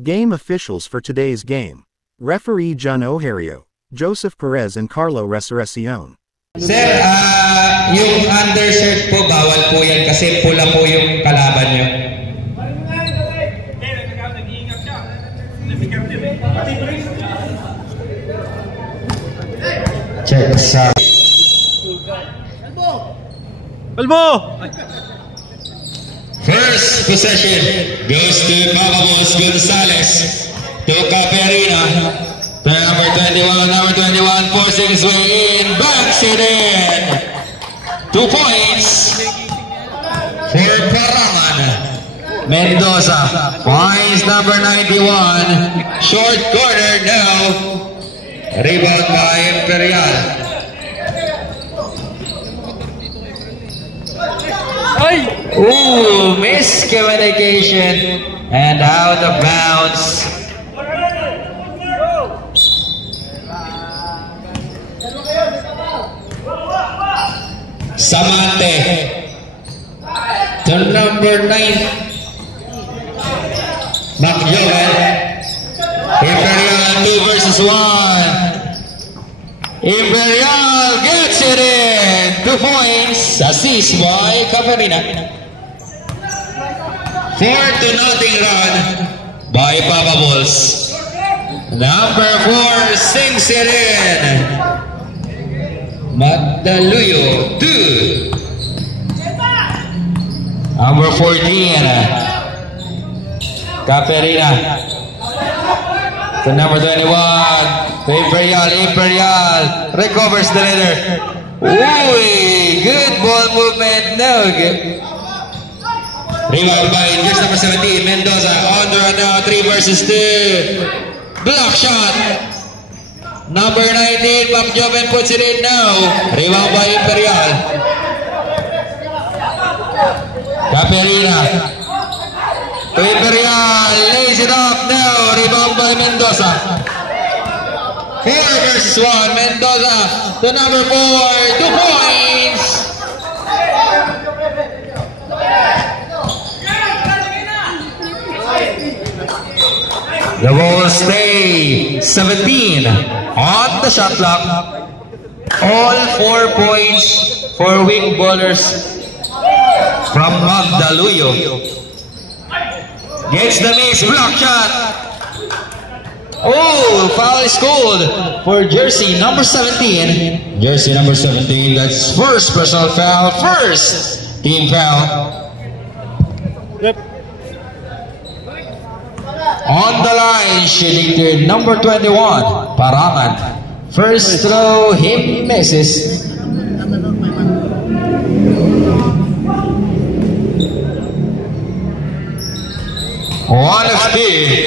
Game officials for today's game. Referee John Ohario, Joseph Perez and Carlo Resurreccion. Sir, yung undershirt po, bawal po yan kasi pula po yung kalaban nyo. Check sa Balbo! first possession goes to Babamos Gonzalez to Caperina. Number 21 forcing his way in, backs it in. 2 points for Paraman. Mendoza finds number 91, short corner now. Rebound by Imperial. Ooh, miscommunication and out of bounds. Samante to number 9, McJoven. Imperial 2 versus 1. Imperial gets it in. 2 points. Assist by Caperina. 4-0 run by Papa Bulls. Number 4 sinks it in. Magdaluyo 2. Number 14, Caperina to number 21, Imperial recovers the leader. Ooh, good ball movement. No good. Rebound by just number 17, Mendoza on the run now, 3 versus 2. Block shot. Number 19, McJoven puts it in now. Rebound by Imperial. Caperina to Imperial, lays it up now. Rebound by Mendoza. 4 versus 1. Mendoza to number 4. 2 points. The ball stay 17 on the shot clock. All 4 points for wing bowlers from Magdaluyo. Gets the miss, block shot. Oh, foul is called for jersey number 17. Jersey number 17, that's first personal foul, first team foul. Yep. On the line, shooting to number 21, Paraman. First throw, he misses. One of two.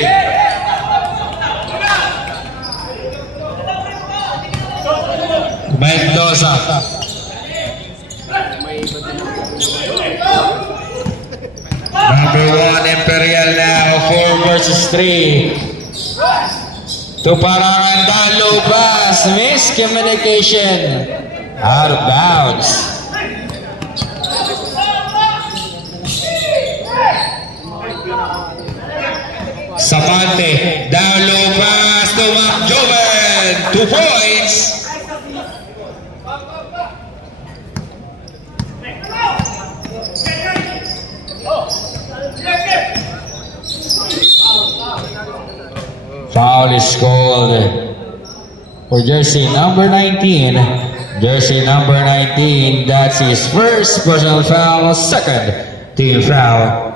Mendoza. Number 1, Imperial now, 4 versus 3. To Paraman, low pass, miscommunication, out of bounds. Samante, down low pass to McJoven, 2 points. Foul is called for jersey number 19. Jersey number 19, that's his first personal foul, second team foul.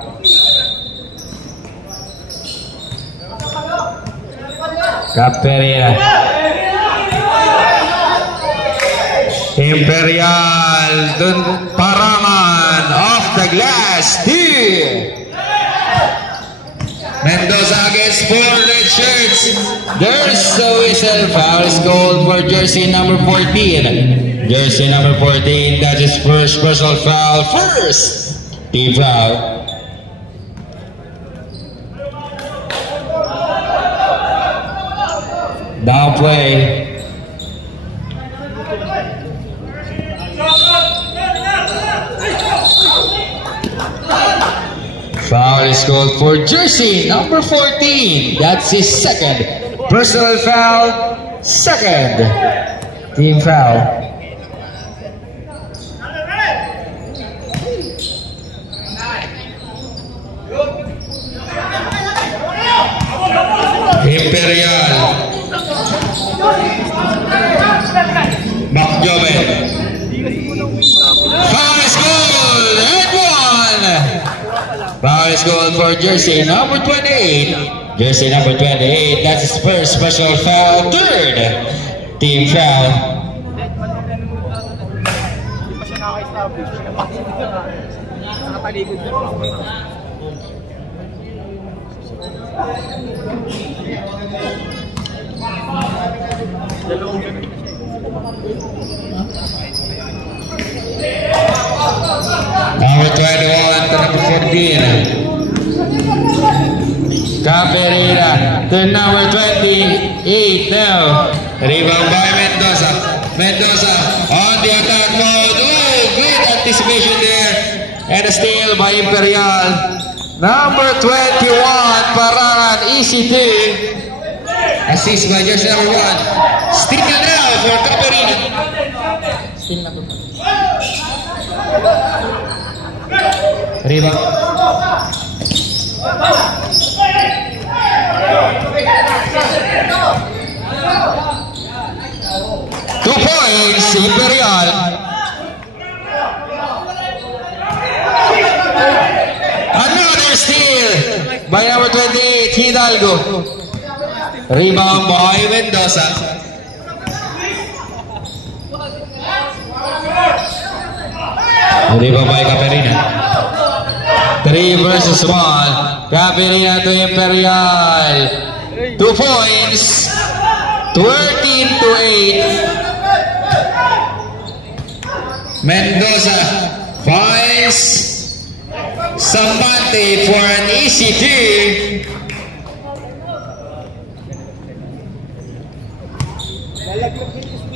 Caperina. Imperial, Paraman, off the glass, 2. Mendoza against 4 red shirts. There's the whistle. Foul is called for jersey number 14. Jersey number 14, that's his first personal foul, first team foul. Down play. Foul is called for jersey number 14. That's his second personal foul. Second team foul. Imperial. Macjoven. Foul is called and one. Foul is called for jersey number 28. Jersey number 28. That's his first special foul. Third team foul. Number 21 to number 14. Caberina to number 28 now. Rebound by Mendoza. Mendoza on the attack mode. Oh, great anticipation there. And a steal by Imperial. Number 21, Pararan, easy two. Assist by jersey number 1. Steal now for Caberina. Rebound. 2 points, Imperial. Another steal by number 28, Hidalgo. Rebound by Mendoza. Rebound by Caberina. 3 versus 1. Caberina to Imperial. 2 points. 13-8. Mendoza finds Samante for an easy 2.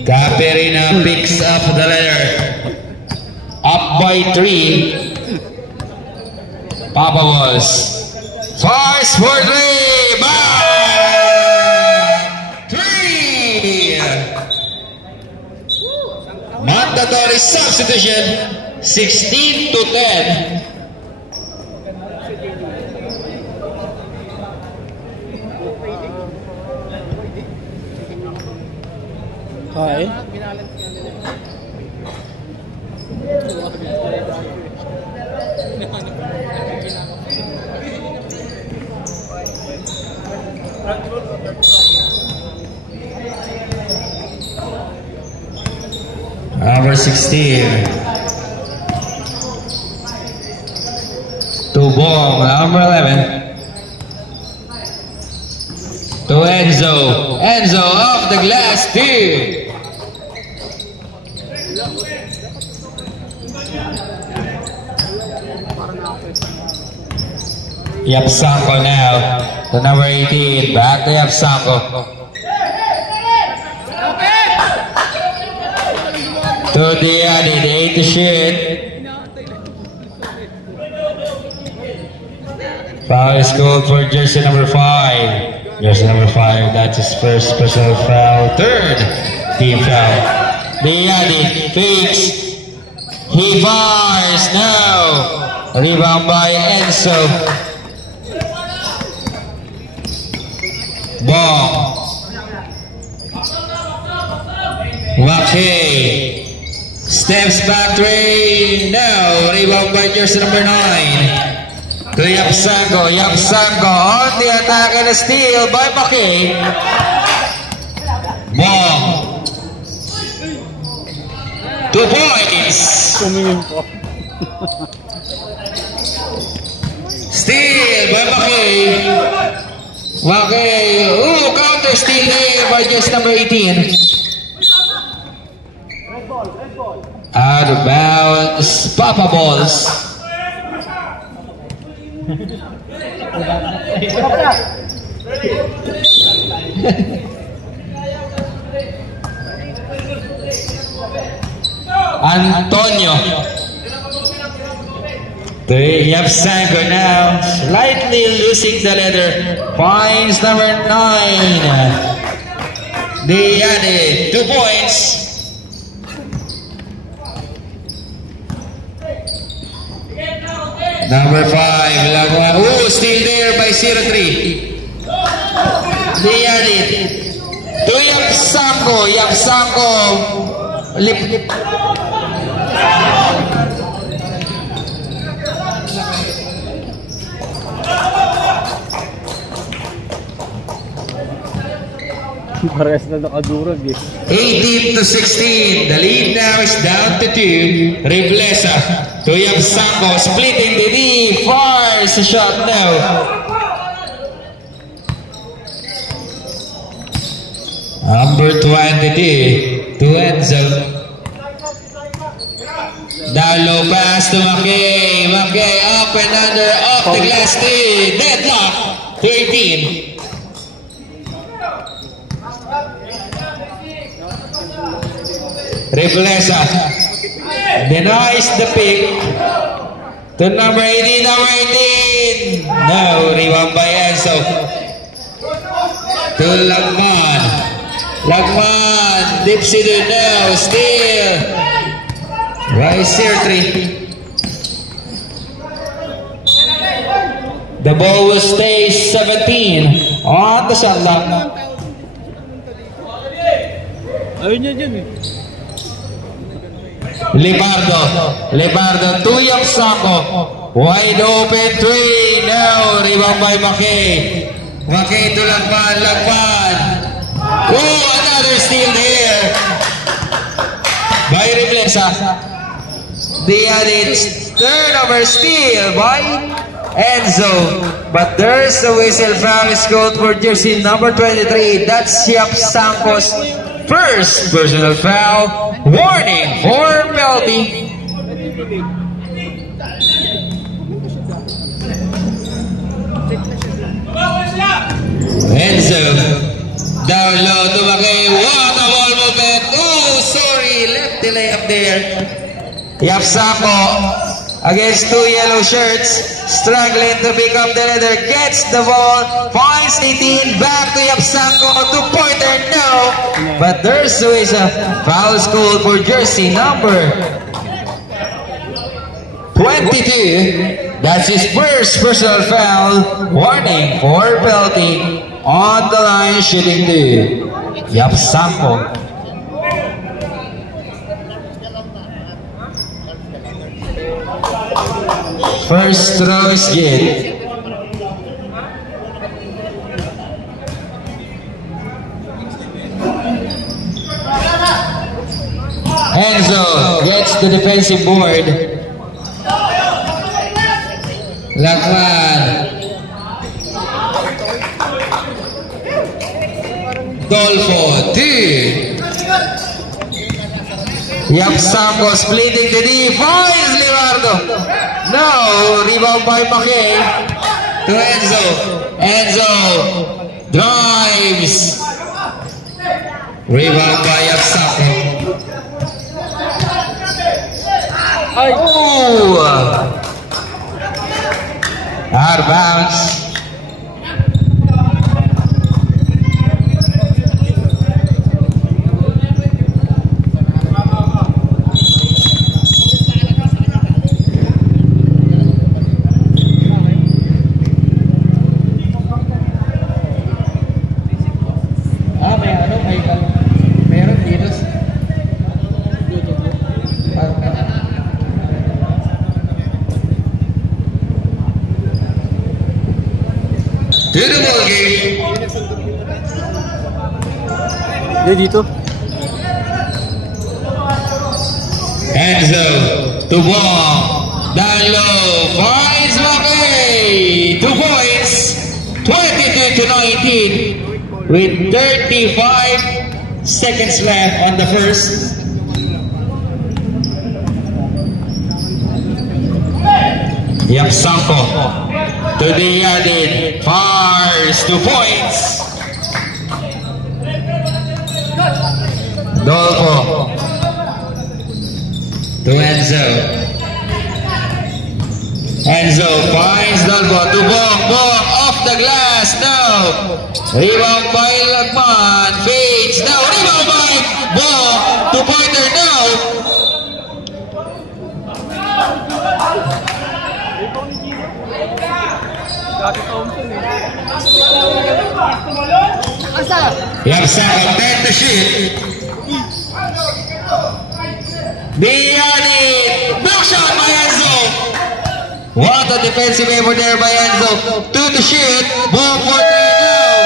Caberina picks up the letter. Up by 3. Papa was fast for 3. Bang! 3. Mandatory substitution. 16-10. Hi. Number 16. To Bong, number 11. To Enzo. Enzo off the glass, 2. Yapsanko now. To number 18. Back to Yapsanko. To the added 8 to shoot. Foul is called for jersey number 5. Jersey number 5, that's his first special foul. Third team foul. The added fakes. He fires now. Rebound by Enzo. Ball. Wake. Steps back 3. Now, rebound by jersey number 9. To Yapsanko. Yapsanko on the attack and a steal by Maki. Ball. 2 points. Steal by Maki. Maki. Ooh, counter steal there by jersey number 18. Out of bounds, Papa Balls. Antonio. to Yapsanko now, slightly losing the leather. Points number 9. They added 2 points. Number 5, Lagwan. Oh, still there by 0-3. They added to Yapsanko. Yapsanko. Parehas na nakadurag eh. 18-16. The lead now is down to 2. Reblesa to Yapsanko, splitting the knee. Fires a shot now. Number 22 to Enzo. Down low pass to McKay. McKay up and under, off the glass 3. Deadlock to 18. Reblesa denies the pick to number 18. Number 18. No, rebound by Enzo. To Lagman. Lagman dips it in now. Still. Rise here 3. The ball will stay 17 on the shot clock. Ayun niya dyan eh. Lebardo to Yapsanko. Wide open 3. Now rebound by McKay. McKay to Lagman. Lagman. Oh, another steal there by Reblesa. They added turnover steal by Enzo. But there's a whistle from his called for jersey number 23. That's Yapsanko's first personal foul. Warning for penalty. Enzo down low to McKay. What a ball movement. Oh, sorry, left the layup there. Yapsanko against 2 yellow shirts, struggling to pick up the leather, gets the ball, finds 18, back to Yapsanko, 2-pointer, no, but there's always a foul called for jersey number 22. That's his first personal foul. Warning for penalty. On the line, shooting 2. Yapsanko. First throw is good. Enzo gets the defensive board. Lagman. Dolfo, 2. Yapsanko splitting the D. Finds Leonardo. No, rebound by McKay. To Enzo. Enzo drives. Rebound by Yapsanko. Oh! Out of bounds. To the ball game. Dito. Enzo to ball. Down low. Finds McKay. 2 points. 22-19. With 35 seconds left on the first. Yapsanko. To the added, fires 2 points. Dolfo to Enzo. Enzo finds Dalbo to Bong off the glass now. Rebound by Lagman, fades now. Rebound by Bong to Pointer now. Yapsaka, turn to shoot. Diani, block shot by Enzo. What a defensive effort there by Enzo. 2 to shoot, ball for 3 now.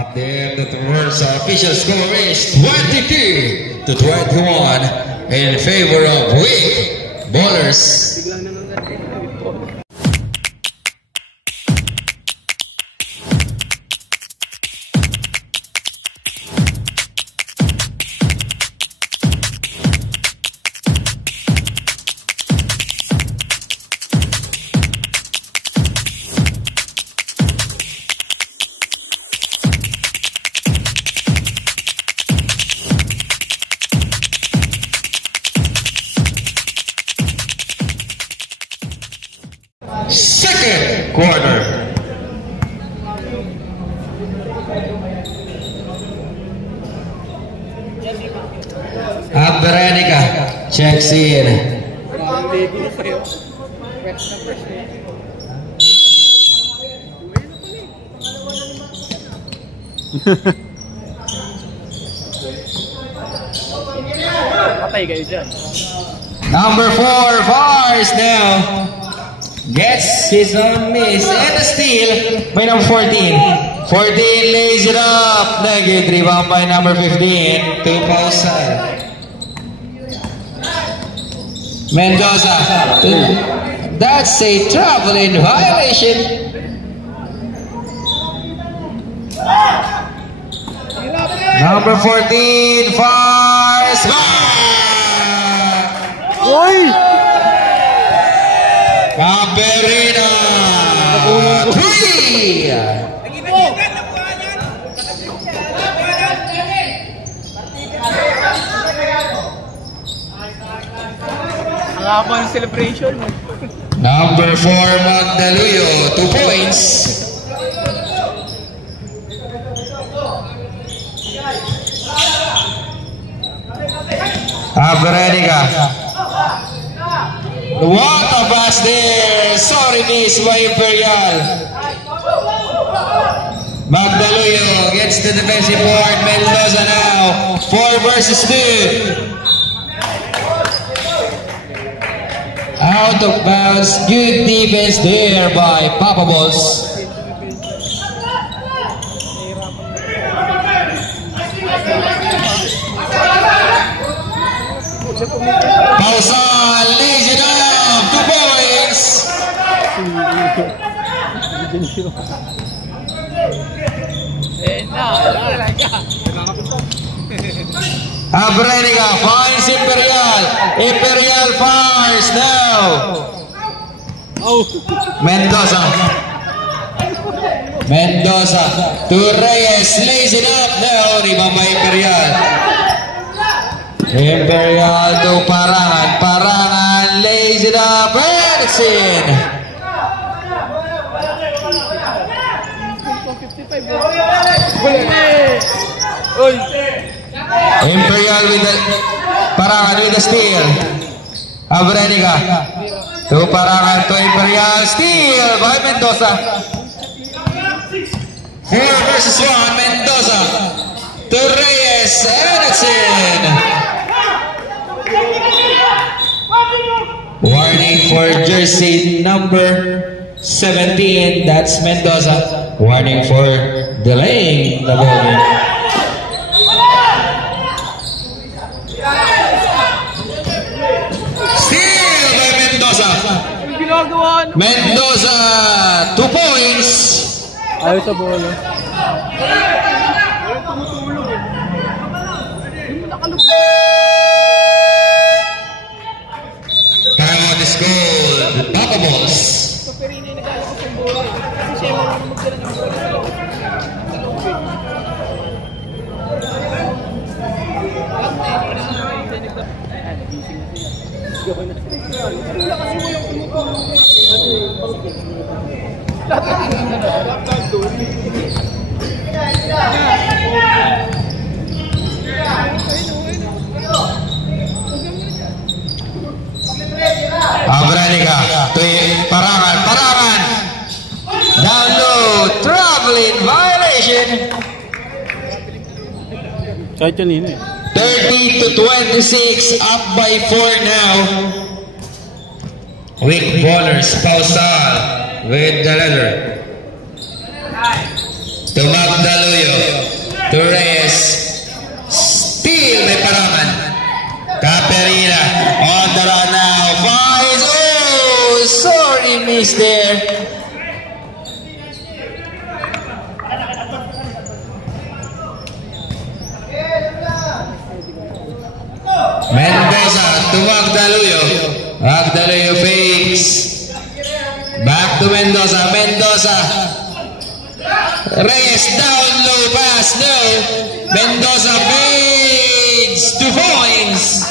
Up there, the reverse official score is 22 to 21 in favor of weak bowlers. Second quarter. Abrenica checks in. Number 4 Vars now gets his own miss and a steal by number 14. 14 lays it up. Negative rebound by number 15. 2 outside. Mendoza. That's a traveling violation. Number 14 fires. Caberina 3. Ang celebration. Number 4 Magdaluyo 2 points. Abrenica. What a pass there! Sorry, miss by Imperial. Magdaluyo gets the defensive board. Mendoza now. 4 versus 2. Out of bounds. Good defense there by Papa Balls. Pausan lays it up. 2 points. Abrenica finds Imperial. Imperial fires now. Mendoza. Mendoza to Reyes, lays it up now. Rebound by Imperial. Imperial to Parangan. Parangan lays it up and it's in. Imperial with the Parangan with the steal. Abrenica to Parangan to Imperial, steal by Mendoza. 4 versus 1. Mendoza to Reyes and it's in. Warning for jersey number 17. That's Mendoza. Warning for delaying the ball. Mendoza 2 points. Ayaw sa bola. Paramount is gold. Papa Balls. Abranica to Parangan. Down low, traveling violation. Kahit yan yun eh. 30-26, up by 4 now. Weak ballers, Pausal with the leather. To Magdaluyo, to Reyes. Still may Parangan. Caperina on the run now. Finds, oh, sorry, miss there. Mendoza to Magdaluyo. Magdaluyo fakes. Back to Mendoza. Mendoza. Reyes down low pass. No. Mendoza fakes. 2 points.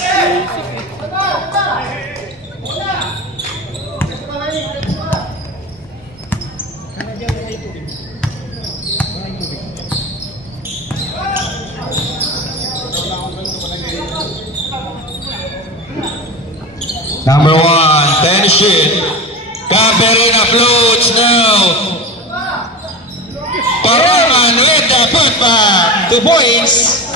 Number 1, tension. Caperina floats now. Parangan with the putback. 2 points.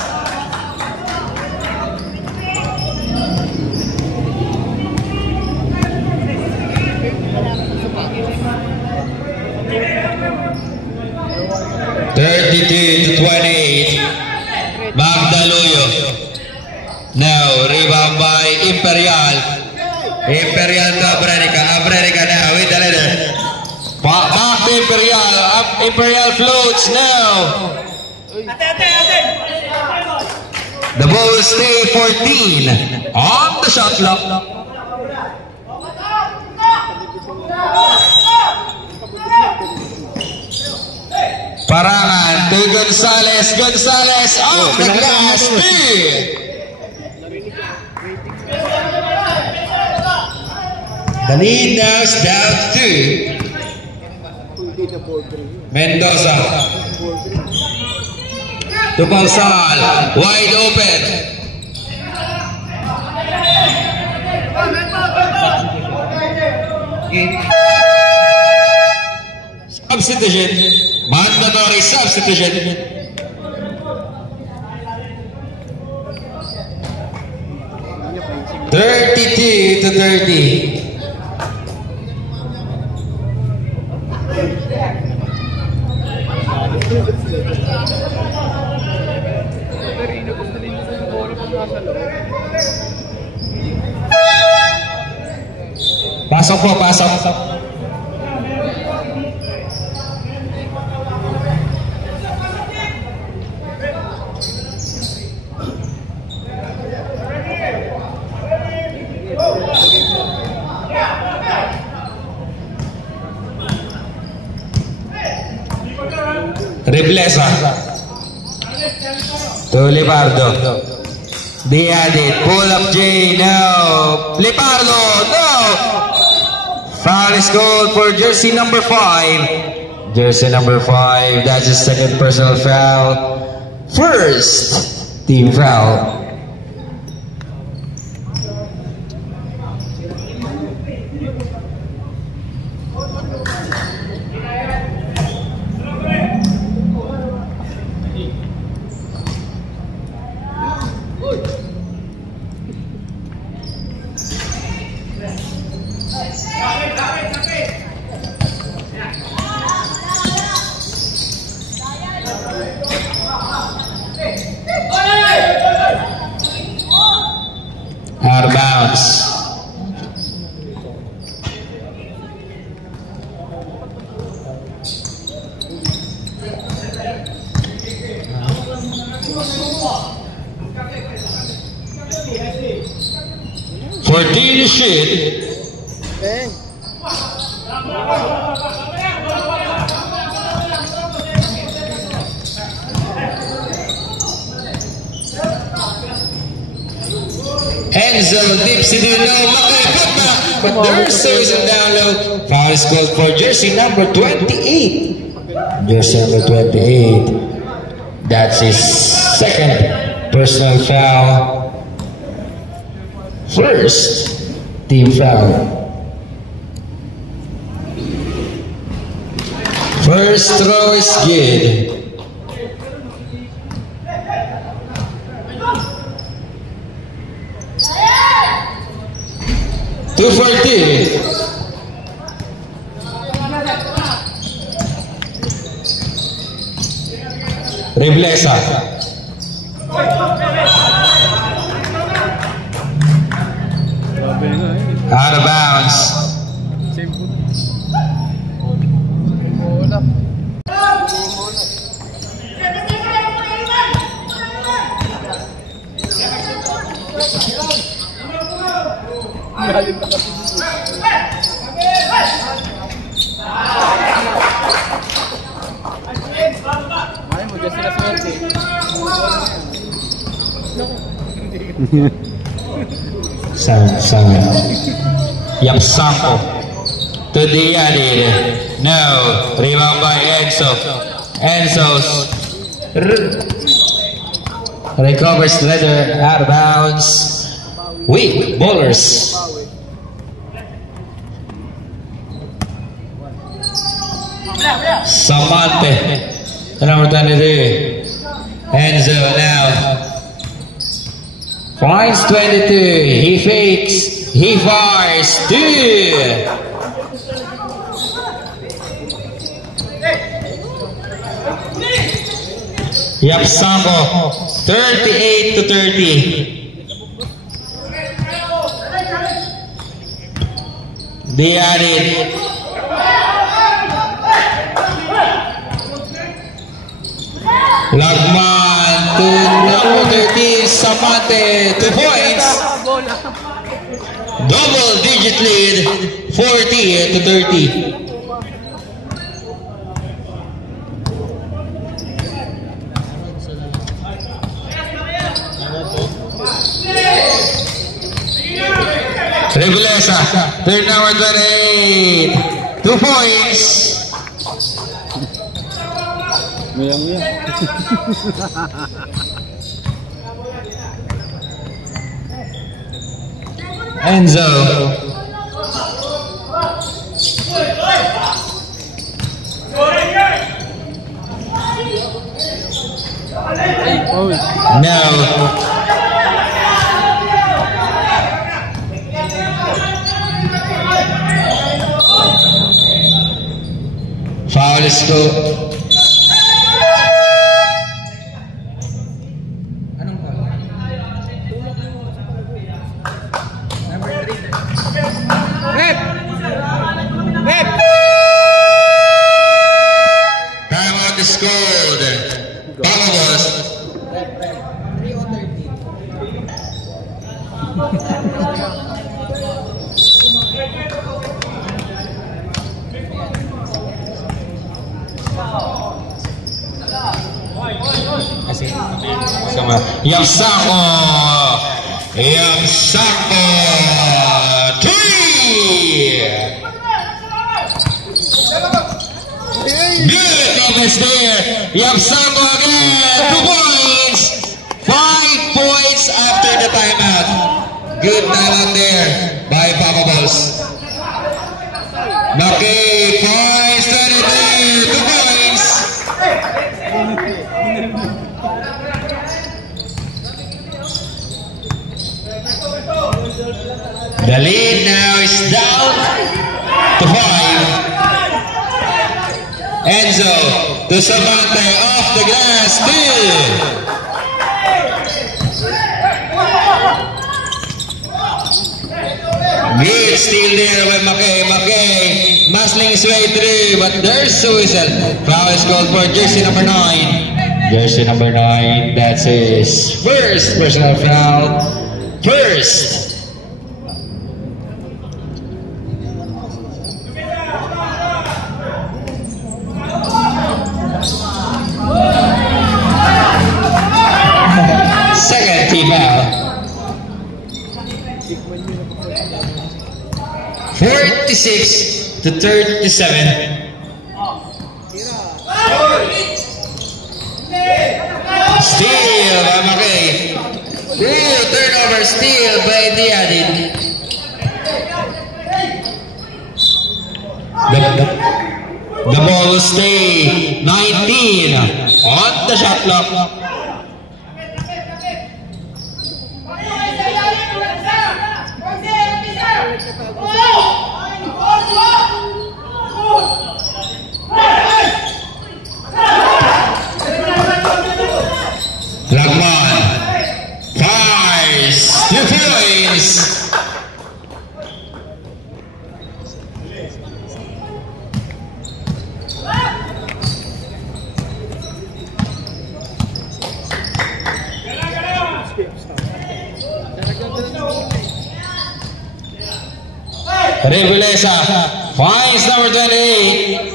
(32-28). Magdaluyo. Now rebound by Imperial. Imperial to Abranica. Abranica now with the leader. Back to Imperial. Imperial floats now. The ball stay 14 on the shot clock. Parangan to Gonzales. Gonzales off the glass. The lead now is down to Mendoza. To Pausal, wide open. Substitution, mandatory substitution. (32-30). Pasok po, pasok. Reblesa to Lipardo. They added pull up J now. Lipardo, no. Foul is called for jersey number 5. Jersey number 5. That's his second personal foul. First team foul. Out of bounds. (14 to shoot). And Enzo dips into the no, Makay put back, but there's always a down low. Foul is called for jersey number 28. Jersey number 28. That's his second personal foul. First team foul. First throw is good. Two for two. Reblesa. Out of bounds. Same po. Galing na kasi. Ay, maganda sila swerte. Sang. Yapsanko. To the added. No. Rebound by Enzo. Enzo's. Recovers leather out of bounds. Weak bowlers. Samante. Number 22. Enzo now. Finds 22. He fakes. He fires. 2. Yapsanko. 38 to 30. They added. Lagman to number 13, Samante, 2 points. Double digit lead, 40 to 30. Reblesa, third number 28, 2 points. Enzo. No. Foul is go. Anong foul? Number 3. Rep. Timeout is called. Vamos. 3 or 13. Yapsanko. 3. Good defense there. Yapsanko again. 2 points. 5 points after the timeout. Good timeout there by Papa Balls. Makay points 23. 2 points. The lead now is down to 5. Enzo to Samante off the glass. 2. Good steal there by Makay. Muscling his way through, but there's a whistle. Foul is called for jersey number 9. Jersey number 9. That's his first personal foul. First. Second team foul. 46-37. Steal by McKay. Turnover steal by Diadin. The ball will stay 19 on the shot clock. Lagman fires 2 points. Revelesa finds number 28.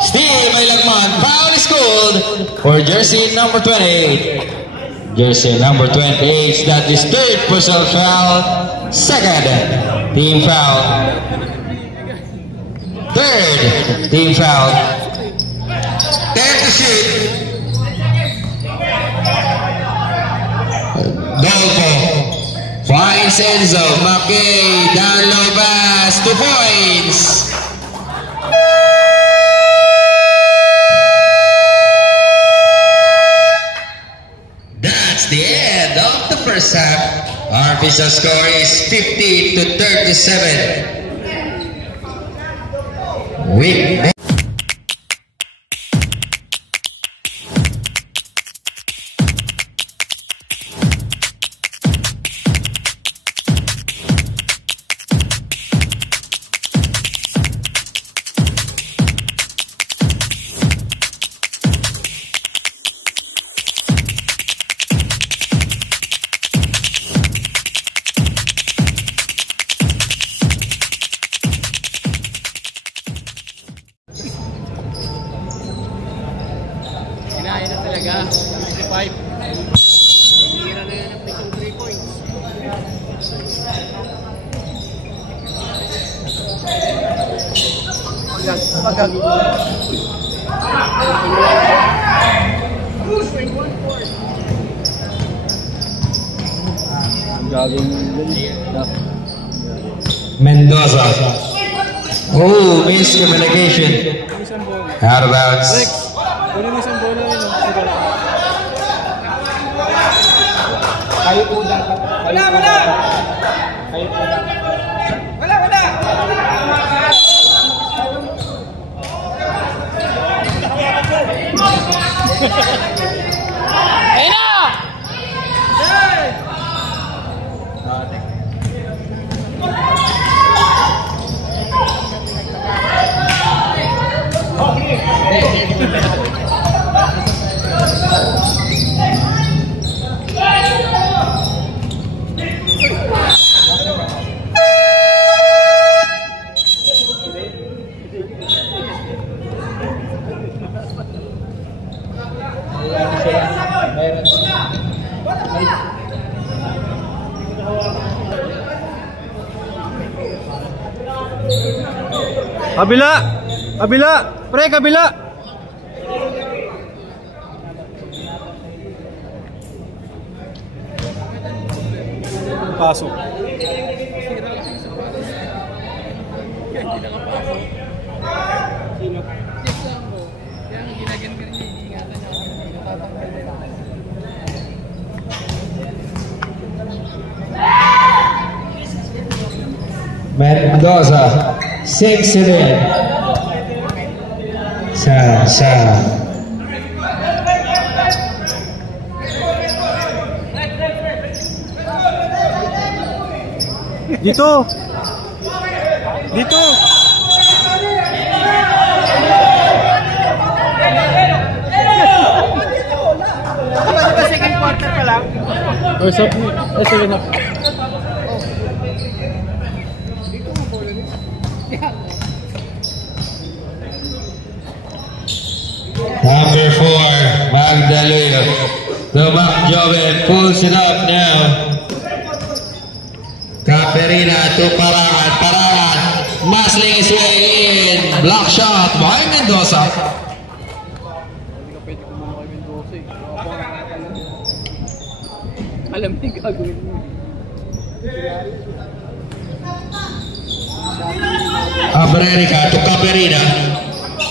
Steal by Lagman. Foul is called for jersey number 28. Jersey number 28. That is third personal foul. Second team foul. Third team foul. 10 to shoot. Dolpo finds Enzo. McKay down low pass. 2 points. That's the end of the first half. Our official score is 50-37. Kinain na talaga. 25. Hira na yan ang 3 points. Pagag. Mendoza. Oh, miscommunication. Out of bounds. Kunin mo isang bola yun. Kayo po dapat. Wala! Kayo po dapat. Wala! Ayun na! Kabila! Pre, kabila! Pasok. Mendoza 6 in. Sa Dito! Second quarter pa lang. First up, second up. Number 4, Magdaleno. The Mac Joven pulls it up now. Capel Caperina to Parangan. Parangan muscling his way in. Block shot by Mendoza. Hindi ka pwede kumuha kay Mendoza eh. Alam niya yung gagawin mo. Abrenica to Caperina.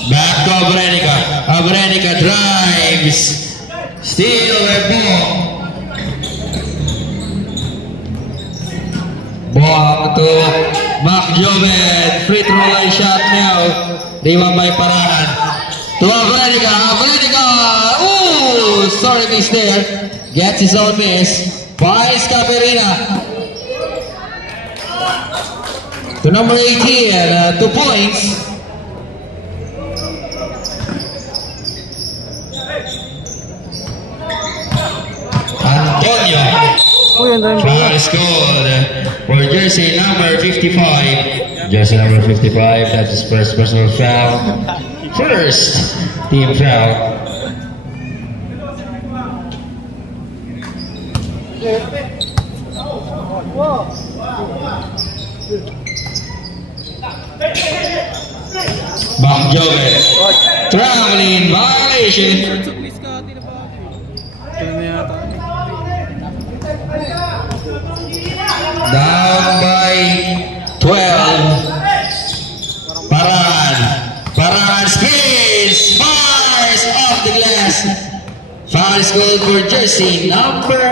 Back to Abrenica. Abrenica drives. Steal a ball. Ball to McJoven. Free throw line shot now. Rebound by Parangan. To Abrenica. Abrenica. Ooh, sorry miss there. Gets his own miss. Finds Caperina. To number 18, 2 points. Antonio. Foul is called for jersey number 55. Jersey number 55, that's his first personal foul. First team foul. McJoven. Traveling violation. Please ka, di na ba? Ito na yata. Down by 12. Parangan. Parangan spins. Fires off the glass. Foul is called for jersey number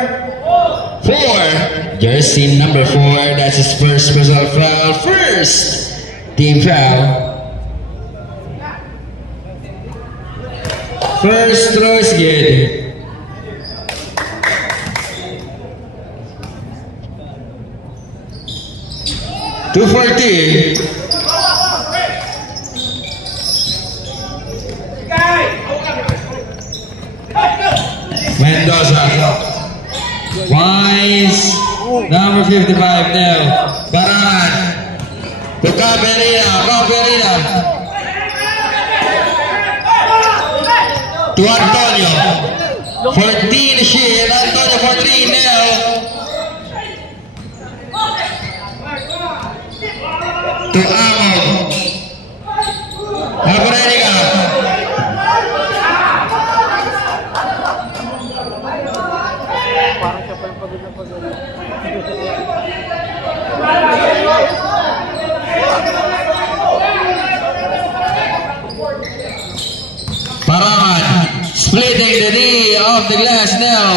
4. Jersey number 4. That's his first personal foul. First team foul. First throw is good. Two for two. Mendoza. Wise. Number 55 now. Parangan. To Caperina. Caperina. To Antonio. 14 shit. Antonio for 3 now. To Amo. Abrenica. Parang siya pa yung pagod na pagod. Parangan. Splitting the knee off the glass now.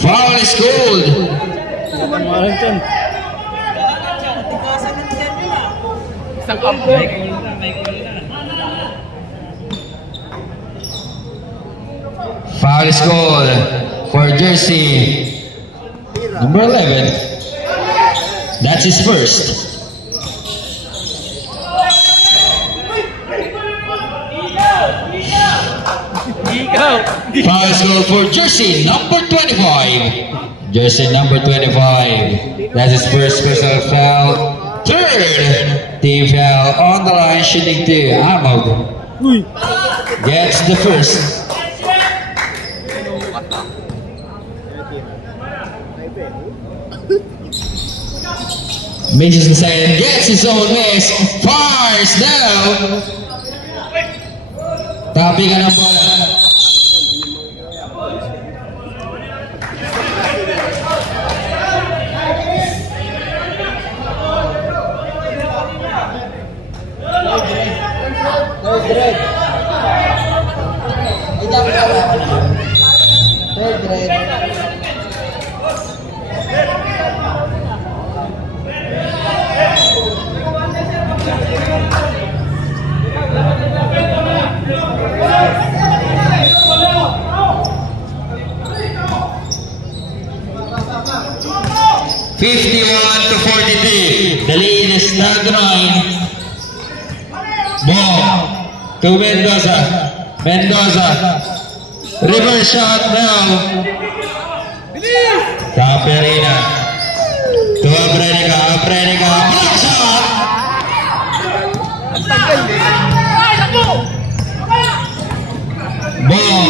Foul is called. Isang upgrade. Foul is called for jersey number 11. That's his first. Foul is called for jersey number 25. Jersey number 25. That's his first personal foul. Third team foul on the line, shooting 2. Ahmad gets the first. Misses the second, gets his own miss, fires down. Tapi ka ng bola. To 42. The lead is now 9. Ball to Mendoza. Mendoza. Reverse shot now. Caperina. To Abrenica. Abrenica. Block shot. Ball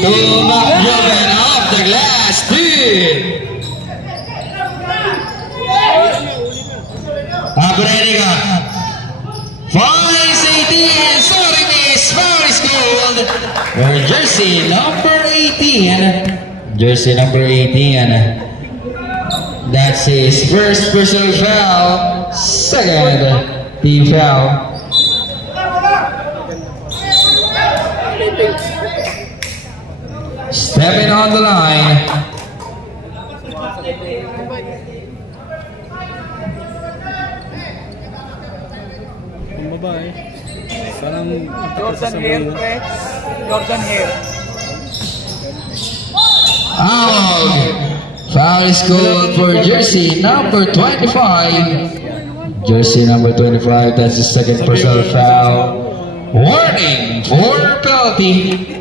to McJoven off the Abrenica. Fines 18. Sorry, miss. Foul is called for jersey number 18. Jersey number 18. That's his first personal foul. Second team foul. Stepping on the line. Ang babae. Parang Jordan Hair, pre. Jordan Hair. Out. Foul is called for jersey number 25. Jersey number 25, that's the second personal foul. Warning for penalty.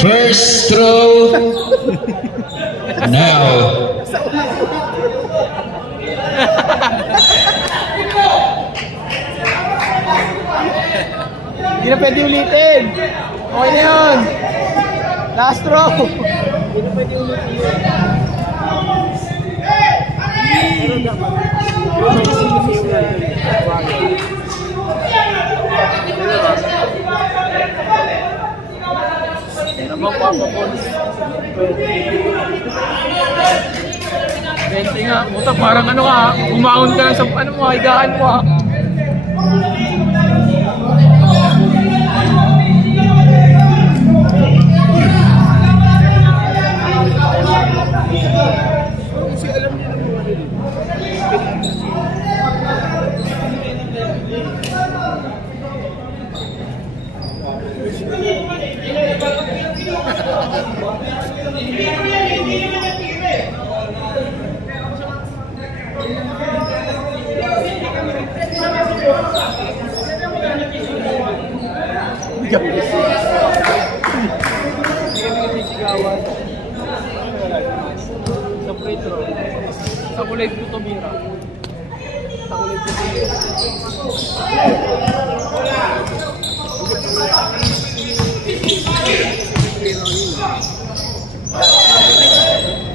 First throw. Now. Hindi na pwede ulitin. Okay na yun. Last throw. Hindi na pwede ulitin. Namang papapolis. 20 nga. Puta, parang ano ka, umahon ka lang sa ano mo, higaan mo ha. Sa free throw. Sa kulay po tumira. Sa kulay po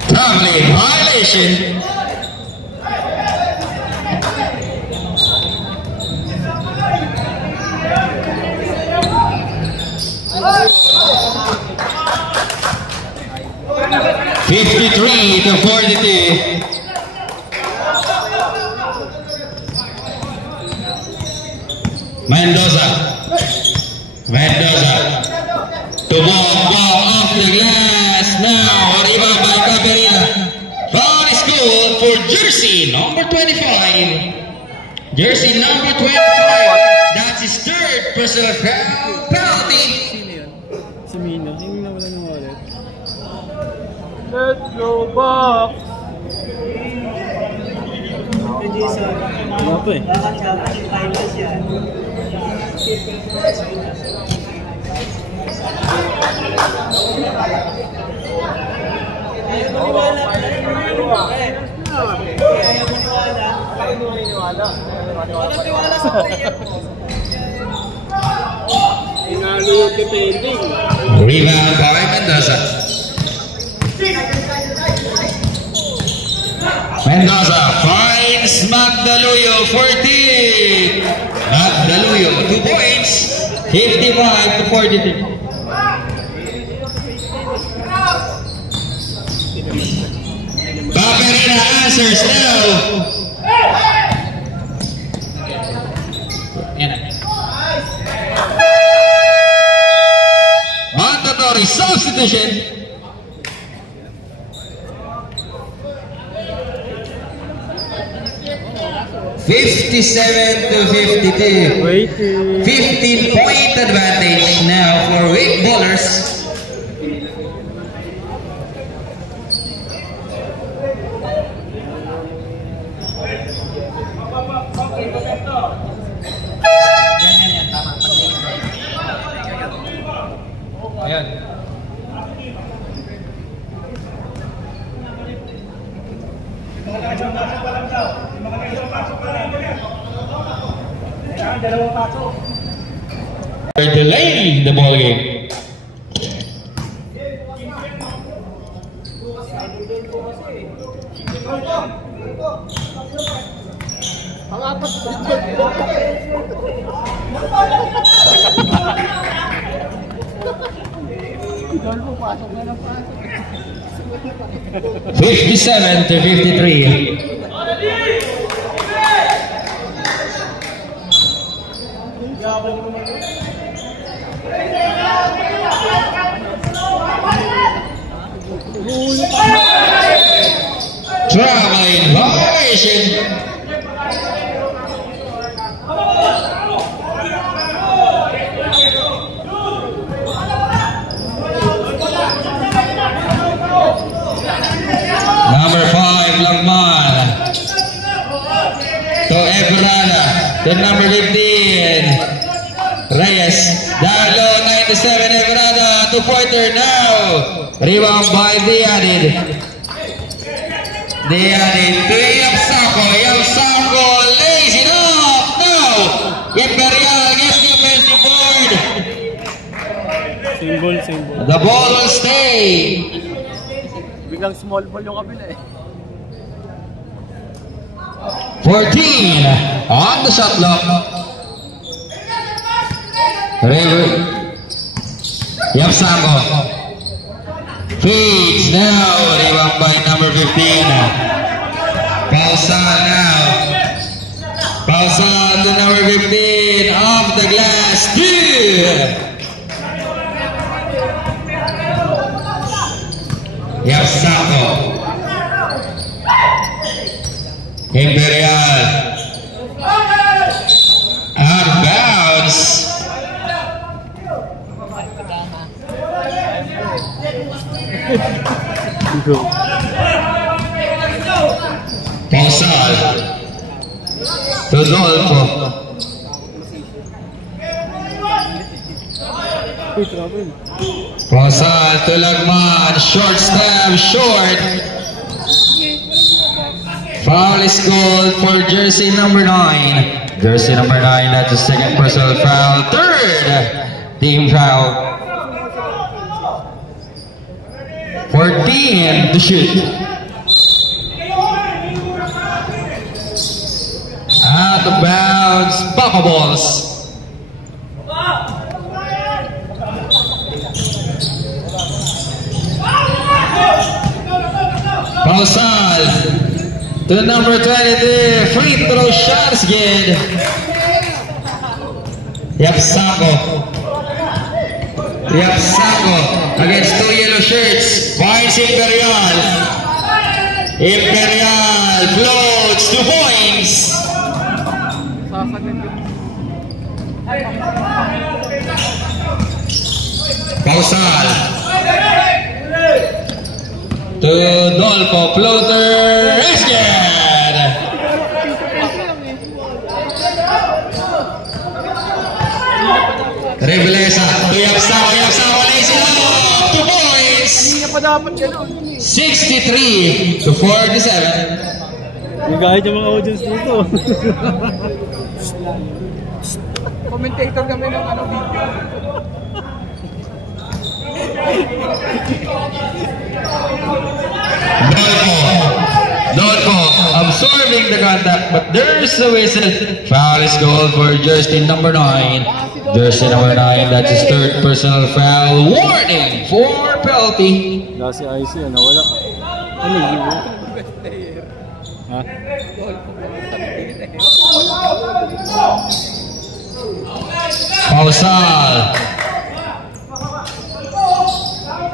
Traveling violation. $53 to $42. Mendoza. To ball off the glass. Now, rebound by Caperina. Foul is called for jersey number 25. Jersey number 25. That's his third personal foul penalty. si Mino. Yung nawala ng wallet. Let's go back. Wala pa eh. Rebound by Mendoza. Mendoza finds Magdaluyo 14. Magdaluyo 2 points. 55 to 42. Caperina answers now. Mandatory substitution. $57 to $52. 15-point advantage now for Wake Ballers. They're delaying the ball game. apat. Dolpo, pasok na lang pasok. 57 to 53. Traveling violation. Number 5, Langman. To Ebrada. To number 15, Reyes. Down low, 97, Ebrada. Two-pointer now. Rebound by Dianid. Dianid to Yapsako. Yapsako lays it up. Now, Imperial gets the offensive board. Symbol. The ball will stay. Biglang small ball yung kabila eh. 14 on the shot clock. Yapsako feeds now. Rebound by number 15. Pausan now. Pausan to number 15. Off the glass. Yapsako. Imperial. Out of bounds. Pausal. Rodolfo. Pausal to Lagman. Short stab. Short. Foul is called for jersey number 9. Jersey number 9, that's the second personal foul. Third team foul. 14 to shoot. Out of bounds, Papa Balls. Pausal. To number 22, free throw shots again. Yapsako. Yapsako against two yellow shirts. Finds Imperial. Imperial floats 2 points. Pausal. To Dolfo, floater, Esken! Revelesa, to Yapsako, lays it up, 2 points! Hindi na pa dapat gano'n. 63 to 47. Magkahit yung mga audience dito. Commentator kami ng video. Dolfo absorbing the contact, but there's a whistle. Foul is called for jersey number 9. Jersey number 9, that's his third personal foul. Warning for penalty. Wala si IC, nawala. Ano yun? Ha? Pausal.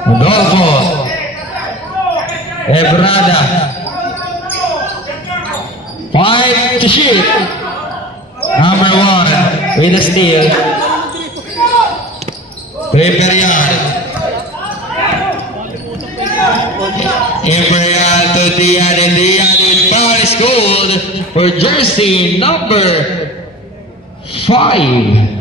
Dolfo. Ebrada. 5 to shoot. Number 1 with a steal. Imperial. Imperial to Dian, and Dian with foul is called for jersey number 5.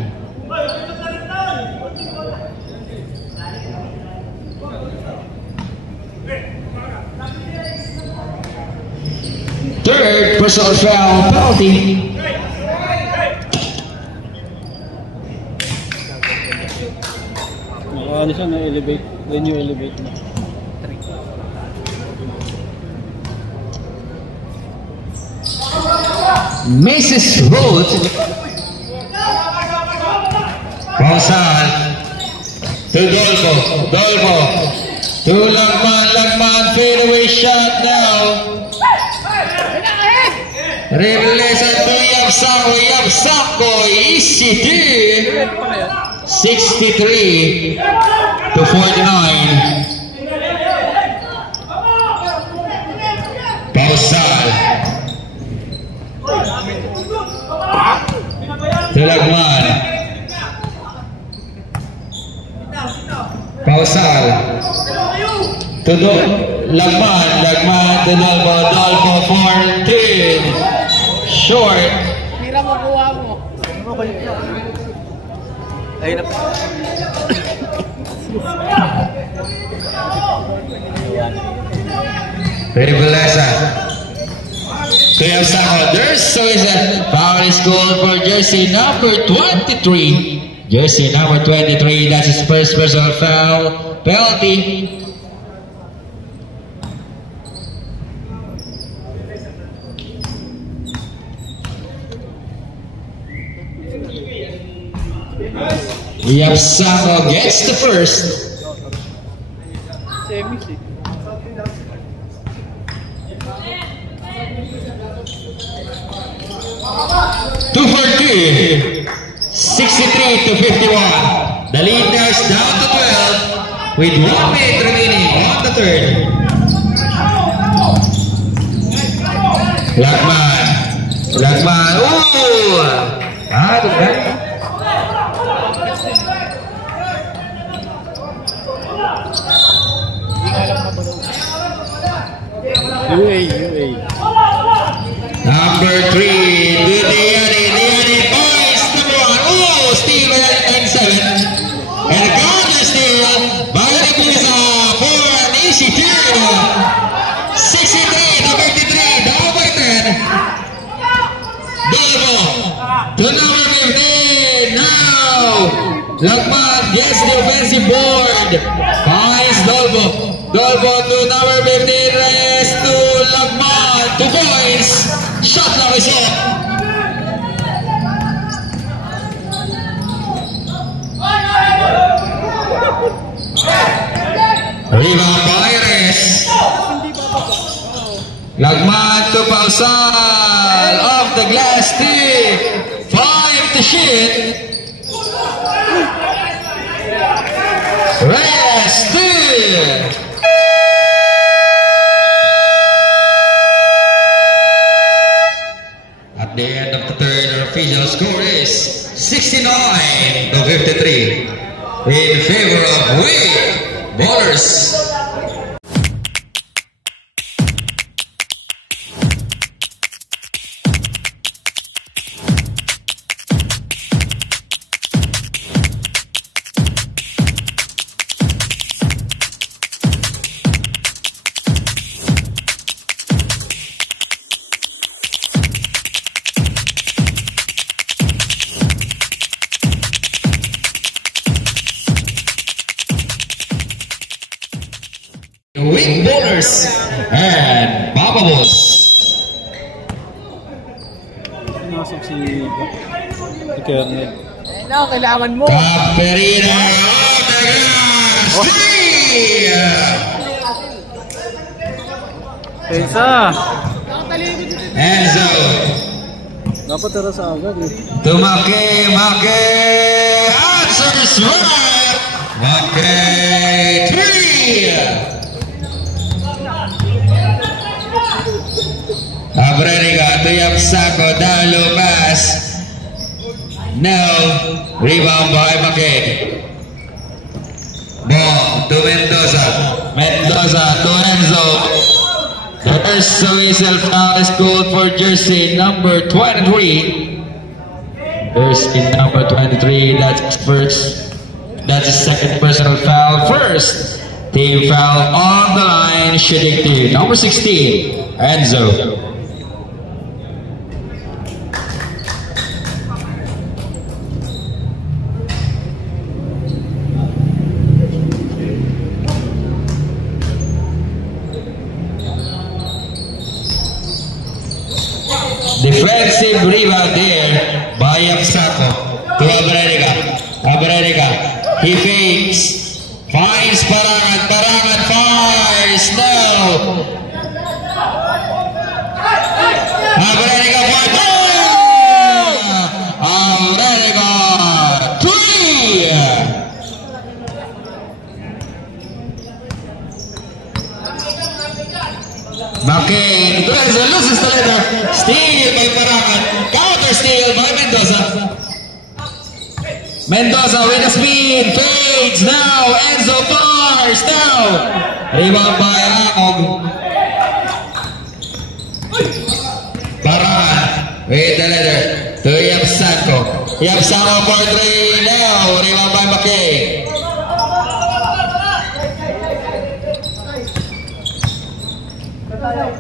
Third personal foul penalty. Ano siya na-elevate? When you elevate na. Mrs. Holt. Pausal. To Dolfo. Dolfo. To Lagman. Fadeaway shot now. Release to Yapsako. Easy 63 to 49. Pausal. To Lagman. Pausal. To Lagman to Dolfo 14. Short. Tira mo, kuha mo. Ayun na. Revelesa. To Yapsako. There's always a foul is called for jersey number 23. Jersey number 23. That's his first personal foul. Penalty. Yapsako gets the first. 2-4-2, 63 to 51. The lead now is down to 12 with 1 minute remaining on the third. Lagman. Ooh! UA. Number 3, Diani boys, number 1. Oh, steal and 7. And a corner steal by the Pisa for an easy turn. 63 to 53, down by 10. Dolfo to number 15. Now, Lagman gets the offensive board. Finds Dolfo to number 15. Rest to Lagman. 2 points. Shot lang is up. Rebound by Reyes. Lagman to Pausal. Off the glass tip. 5 to shoot. Reyes still. At the end of the third, our official score is 69 to 53 in favor of Wake Ballers. Wing Bowlers and Papa Boss. Pumasok si Kernel. No, kailangan mo. Caperina. Oh my gosh! Pensa! Enzo. Dapat tara sa agad eh. To Maki. Answers right. Maki 3. Abreriga to Yapsako, down low pass. Now, rebound by Maki. Ball to Mendoza to Enzo. The first whistle foul is called for jersey number 23. Jersey number 23, that's first. That's the second personal foul. First, team foul on the line, shooting team. Number 16, Enzo. Defensive rebound there by Yapsako to Abrenica. Abrenica, he fakes, finds Parangan, Parangan fires, no! Abrenica for two! Abrenica, 3! McCain, loses the letter, steal by Parangan, counter steal by Mendoza. Mendoza with a spin, fades now, Enzo fires now. Rebound by Amog. Parangan with the letter to Yapsako. Yapsako for 3 now, rebound by McCain.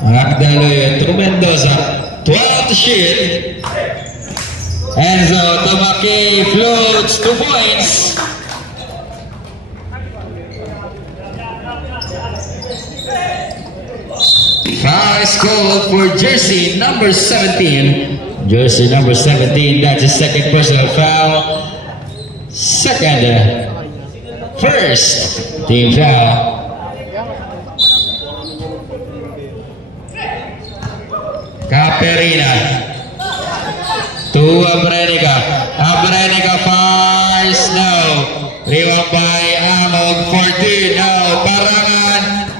Agdaloy to Mendoza, 12 to shoot. Enzo to McCain, floats 2 points. Foul is called for jersey number 17. Jersey number 17, that's his second personal foul. First team foul. Caperina to Abrenica. Abrenica fires, no. Rebound by Amog, 14, no. Parangan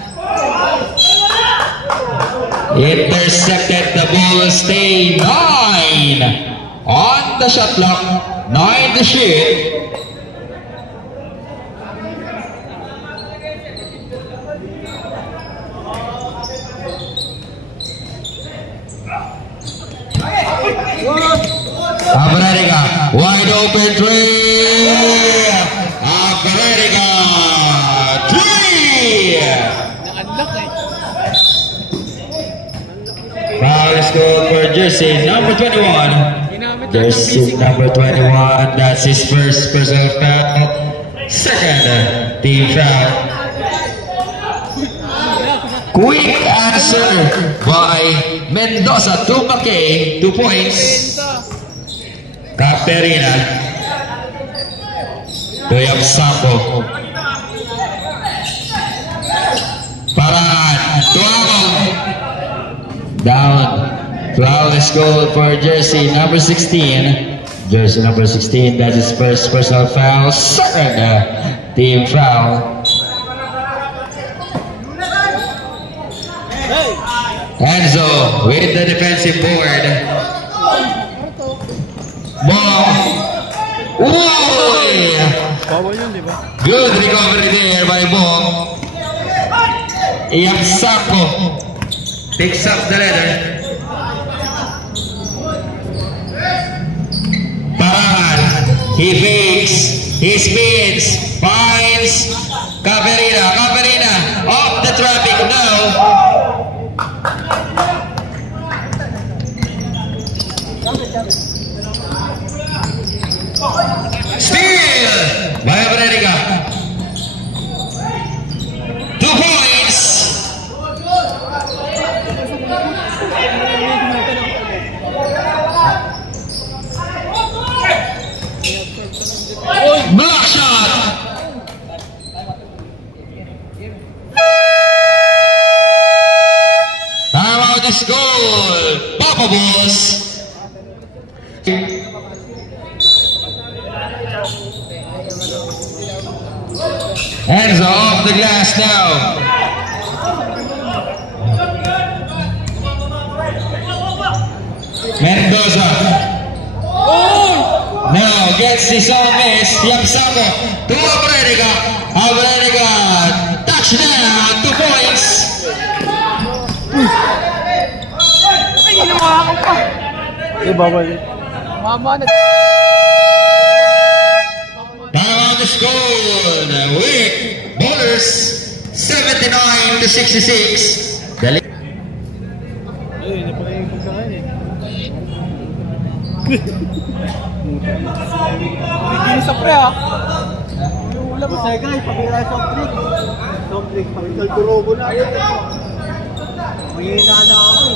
intercepted, the ball will stay 9 on the shot clock, 9 to shoot. Abrenica, wide open 3. Abrenica, 3. Foul is called for jersey number 21. Jersey number 21, that's his first personal foul. Second team foul. Quick answer by Mendoza to McCain, 2 points. Caperina to Yapsako. Parangan to Amog. Down. Foul is called for jersey number 16. Jersey number 16, that's his first personal foul. Second team foul. Enzo with the defensive board. Ball. Uy! Good recovery there by Bong. Yapsako picks up the letter. Parangan, he fakes, he spins, finds Caperina. Caperina off the traffic now. Steal by Abrenica. 2 points. Block shot. Timeout is goal. Papa Balls. Enzo off the glass now. Mendoza. Now gets his own miss. Yapsako to Abrenica. Abrenica touchdown, 2 points. Timeout is called with Bowlers 79 to 66. Hindi sa pre ha. Yung ulam sa guys, pabira sa drink. Soft drink, pagkalturobo na. May hinaan na ako eh.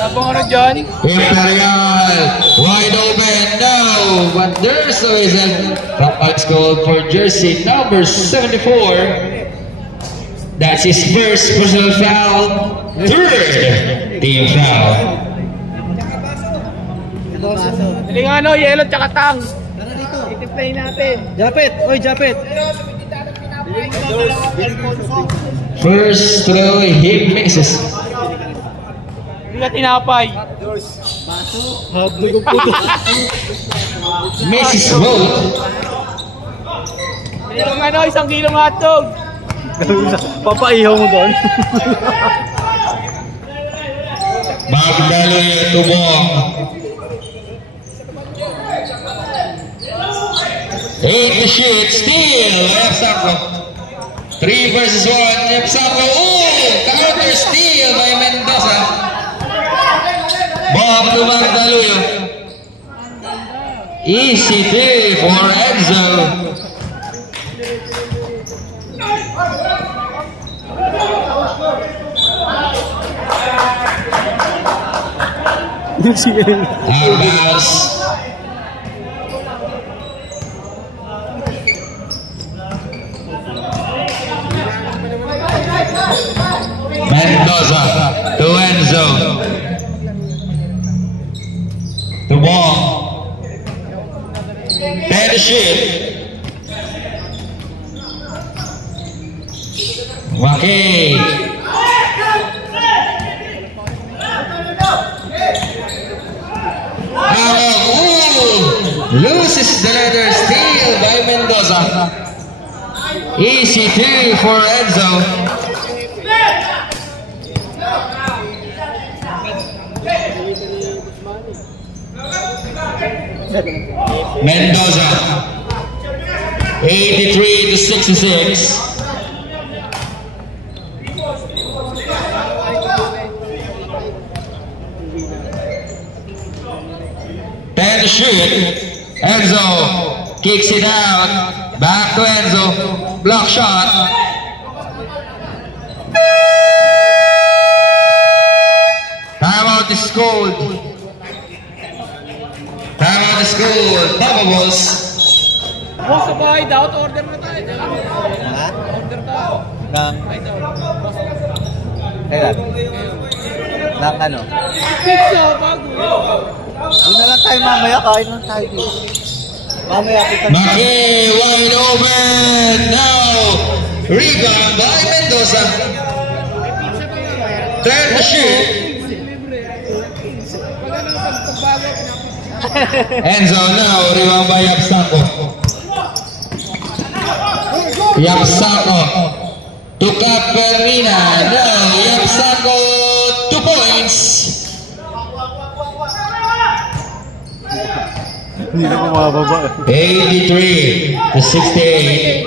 Habang ano dyan? Imperial, wide open now, but there's no reason. Rapax goal for jersey number 74. That's his first personal foul, third team foul. Dali nga no, yellow tsaka tang. Itiplay natin. Japet! Oy, Japet! First throw, he misses. Hindi ka tinapay. Hablo ko puto. Misses both. Yung ano, 1 kilong hotdog. Papaihaw mo doon. Magdaloy Tubong. 8 to shoot, steal, Epsaco. 3 versus 1, Epsaco. Oh, counter steal by Mendoza. Bob to Magdaloy. Easy 3 for Enzo. Abbas. Mendoza to Enzo. The ball. And the shoot. Okay. Loses the letter, steal by Mendoza. Easy 2 for Enzo. Mendoza 83 to 66. And the shoot. Enzo kicks it out. Back to Enzo. Block shot. Timeout is called. Timeout is called. Bubbles. Boss, sa bahay out order na tayo. Ha? Order tayo. Nang... Kailan? Nang ano? Pizza, bago. Doon na lang tayo mamaya, kain lang tayo dito. Mamaya kita. Maki wide open now. Rebound by Mendoza. Turn the shoot. Enzo now. Rebound by Yapsako. Yapsako to Caperina. Now Yapsako 2 points. Hindi na kumababa. 83 to 68.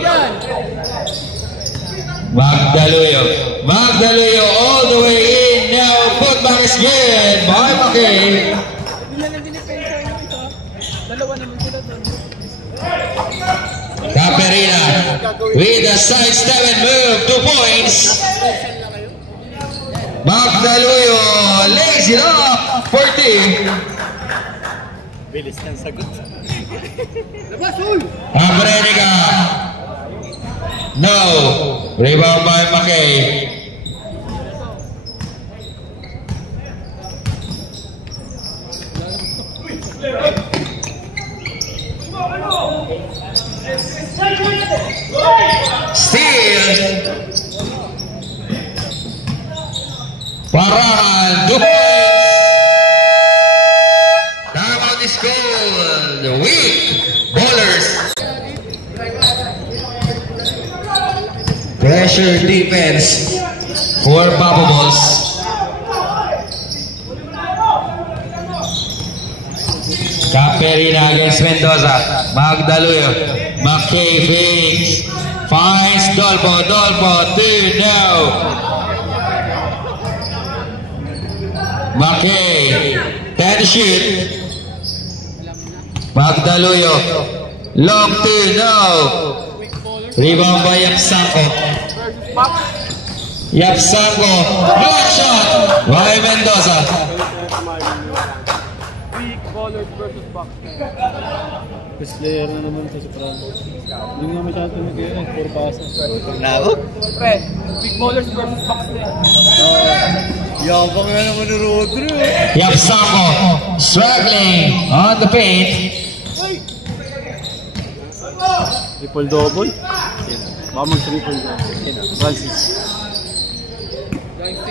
Magdaluyo. Magdaluyo all the way in now. Put back is good. By Maki. Dalawa naman sila doon. Caperina with a side step and move. 2 points. Magdaluyo lays it up. 40. Bilis ng sagot. Abrenica. No. Rebound by Maki. Steal. Parahan. 2 points. Timeout is called. Weak ballers. Pressure defense for Papables. Caperina against Mendoza. Magdaluyo. McKay fakes. Finds Dolpo. Dolpo 2 now. McKay. 10 to shoot. Magdaluyo. Long 2 now. Rebound by Yapsako. Yapsango, block shot by Mendoza. Weak ballers versus box. Best player na naman to si Franco. Hindi nga masyado nag-iwan. 4 passes. Pre, weak ballers versus box na yan. Yabang nga naman ni Rodri. Yapsango struggling on the paint. Triple double. Baka mag-triple double. Francis.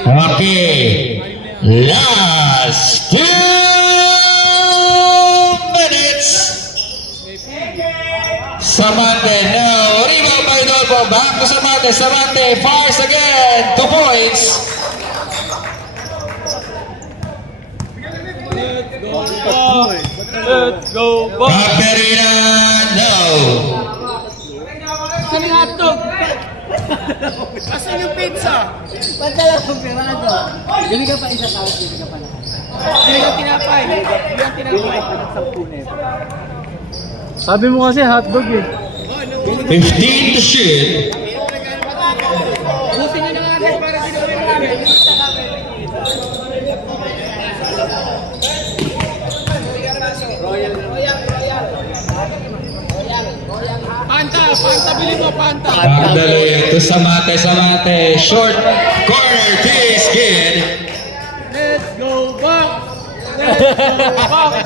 Okay, last 2 minutes. Samante, no, rebound by Dolpo, back to Samante, Samante fires again, 2 points. Let's go box! Caterina, no. Saan yung hotdog? Asan yung pizza? Padala ko pirado. Galing ka pa isa tao, galing ka pa na. Hindi ka tinapay. Hindi ka tinapay. Sabi mo kasi hotdog eh. 15 to shoot. Busin nyo na nga agad para sinuwi namin. Panta, bilhin mo, Panta. Pagdali to Samante, Samante, short corner, this kid. Let's go box! Let's go box!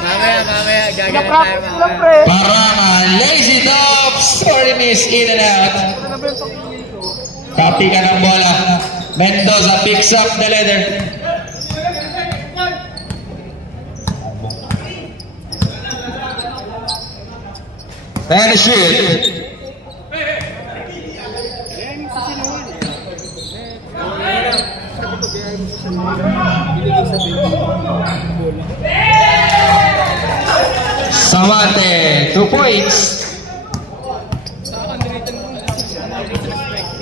Mamaya, gagalit tayo mamaya. Paraman, lazy top, sorry miss, in and out. Copy ka ng bola. Mendoza picks up the leather. And shoot. Samante, 2 points.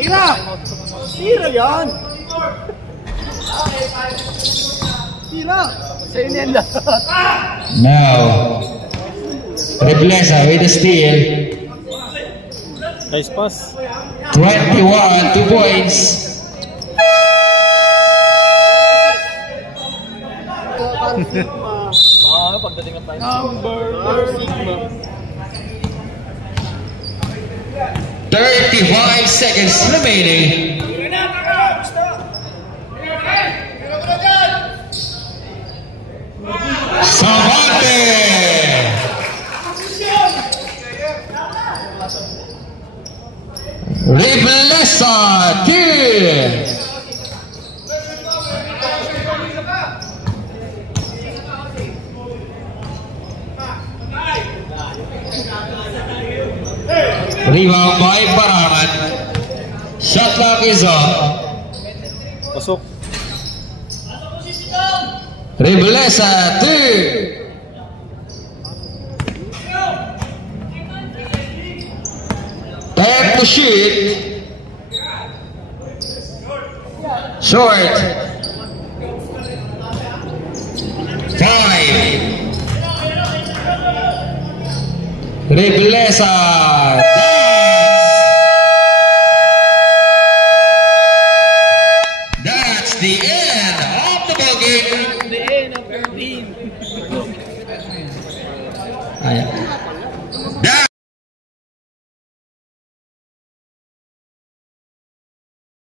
Tira! Tira yan! Tira! Sa'yo na yan lahat. Now, Reblesa with the steal. Nice pass. 21, 2 points. Pagdating ng final. Number 35 seconds remaining. Samante! Reblesa, kill! Rebound by Paraman. Shot clock is on. Pasok. Reblesa 2. Time to shoot. Short. 5. Reblesa. That's the end.